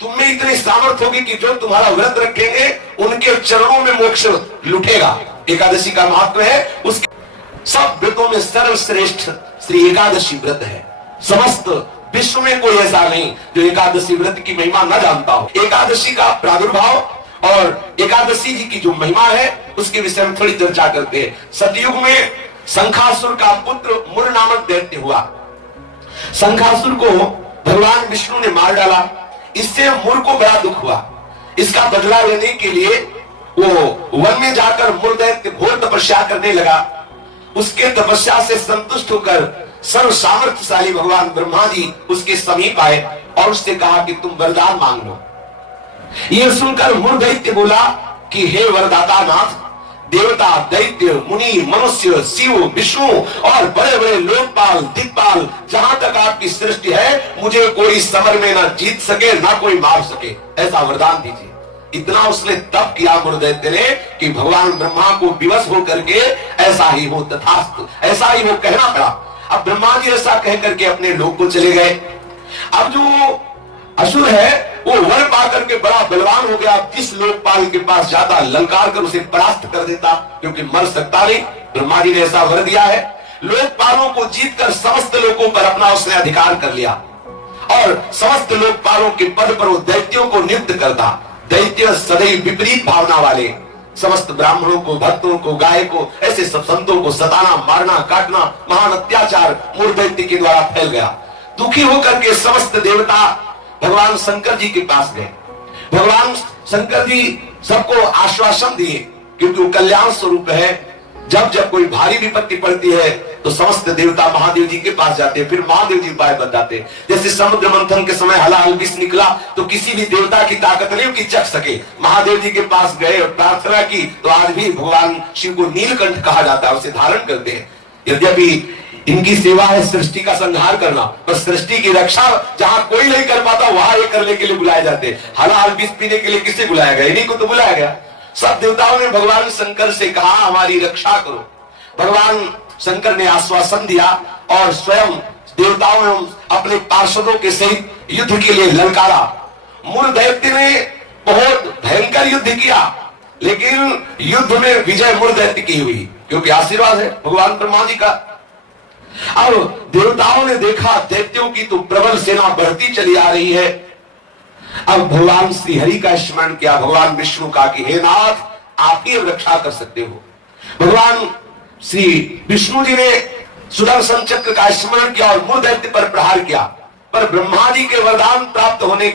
तुम में इतनी सामर्थ्य होगी कि जो तुम्हारा व्रत रखेंगे उनके चरणों में मोक्ष लुटेगा। एकादशी का महत्व है, उसके सब व्रतों में सर्वश्रेष्ठ श्री एकादशी व्रत है। समस्त विश्व में कोई ऐसा नहीं जो एकादशी व्रत की महिमा न जानता हो। एकादशी का प्रादुर्भाव और एकादशी जी की जो महिमा है उसके विषय में थोड़ी चर्चा करते हैं। सतयुग में शंखासुर का पुत्र मुर नामक दैत्य हुआ। शंखासुर को भगवान विष्णु ने मार डाला। इससे मुर को बड़ा दुख हुआ। इसका बदला लेने के लिए वो वन में जाकर मुर दैत्य घोर तपस्या करने लगा। उसके तपस्या से संतुष्ट होकर सर्व सामर्थ्यशाली भगवान ब्रह्मा जी उसके समीप आए और उससे कहा कि तुम वरदान मांग लो। यह सुनकर मुर दैत्य बोला कि हे वरदाता नाथ, देवता, दैत्य, मुनि, मनुष्य, शिव, विष्णु और बड़े बड़े लोकपाल, दिक्पाल, जहां तक आपकी सृष्टि है, मुझे कोई समर में ना जीत सके ना कोई मार सके, ऐसा वरदान दीजिए। इतना उसने तप किया मुर दैत्य ने कि भगवान ब्रह्मा को विवश होकर के ऐसा ही हो तथास्तु, ऐसा ही हो कहना पड़ा। अब ब्रह्मा जी ऐसा कह करके अपने लोक को चले गए। अब जो असुर है वो वर पाकर के बड़ा बलवान हो गया। जिस लोकपाल के पास जाता ललकार कर उसे परास्त कर देता, क्योंकि मर सकता नहीं। ब्रह्मा जी ने ऐसा वर दिया है। लोकपालों को जीतकर समस्त लोकों पर अपना उसने अधिकार कर लिया और समस्त लोकपालों के पद पर वो दैत्यों को नियुक्त करता। दैत्य सदैव विपरीत भावना वाले समस्त ब्राह्मणों को, भक्तों को, गाय को, ऐसे सब संतों को सताना, मारना, काटना, महान अत्याचार मुर दैत्य के द्वारा फैल गया। दुखी होकर के समस्त देवता भगवान शंकर जी के पास गए। भगवान शंकर जी सबको आश्वासन दिए, क्योंकि वो कल्याण स्वरूप है। जब जब कोई भारी विपत्ति पड़ती है तो समस्त देवता महादेव जी के पास जाते हैं, फिर महादेव जी उपाय बताते। जैसे समुद्र मंथन के समय हलाहल विष निकला तो किसी भी देवता की ताकत नहीं कि चख सके। महादेव जी के पास गए और प्रार्थना की तो आज भी भगवान शिव को नीलकंठ कहा जाता है, उसे धारण करते हैं। यद्यपि इनकी सेवा है सृष्टि का संहार करना, पर सृष्टि की रक्षा जहां कोई नहीं कर पाता वहां ये करने के लिए बुलाए जाते। हलाहल विष पीने के लिए किसे बुलाया गया? इन्हीं को तो बुलाया गया। सब देवताओं ने भगवान शंकर से कहा हमारी रक्षा करो। भगवान शंकर ने आश्वासन दिया और स्वयं देवताओं ने अपने पार्षदों के सहित युद्ध के लिए ललकारा। मुर दैत्य ने बहुत भयंकर युद्ध किया, लेकिन युद्ध में विजय मुर दैत्य की हुई, क्योंकि आशीर्वाद है भगवान ब्रह्मा जी का। अब देवताओं ने देखा दैत्यों की तो प्रबल सेना बढ़ती चली आ रही है। अब भगवान श्री हरि का स्मरण किया, भगवान विष्णु का कि हे नाथ, आप ही रक्षा कर सकते हो। भगवान श्री विष्णु जी ने सुदर्शन चक्र का स्मरण किया और मुर दैत्य पर प्रहार किया, पर ब्रह्मा जी के वरदान प्राप्त होने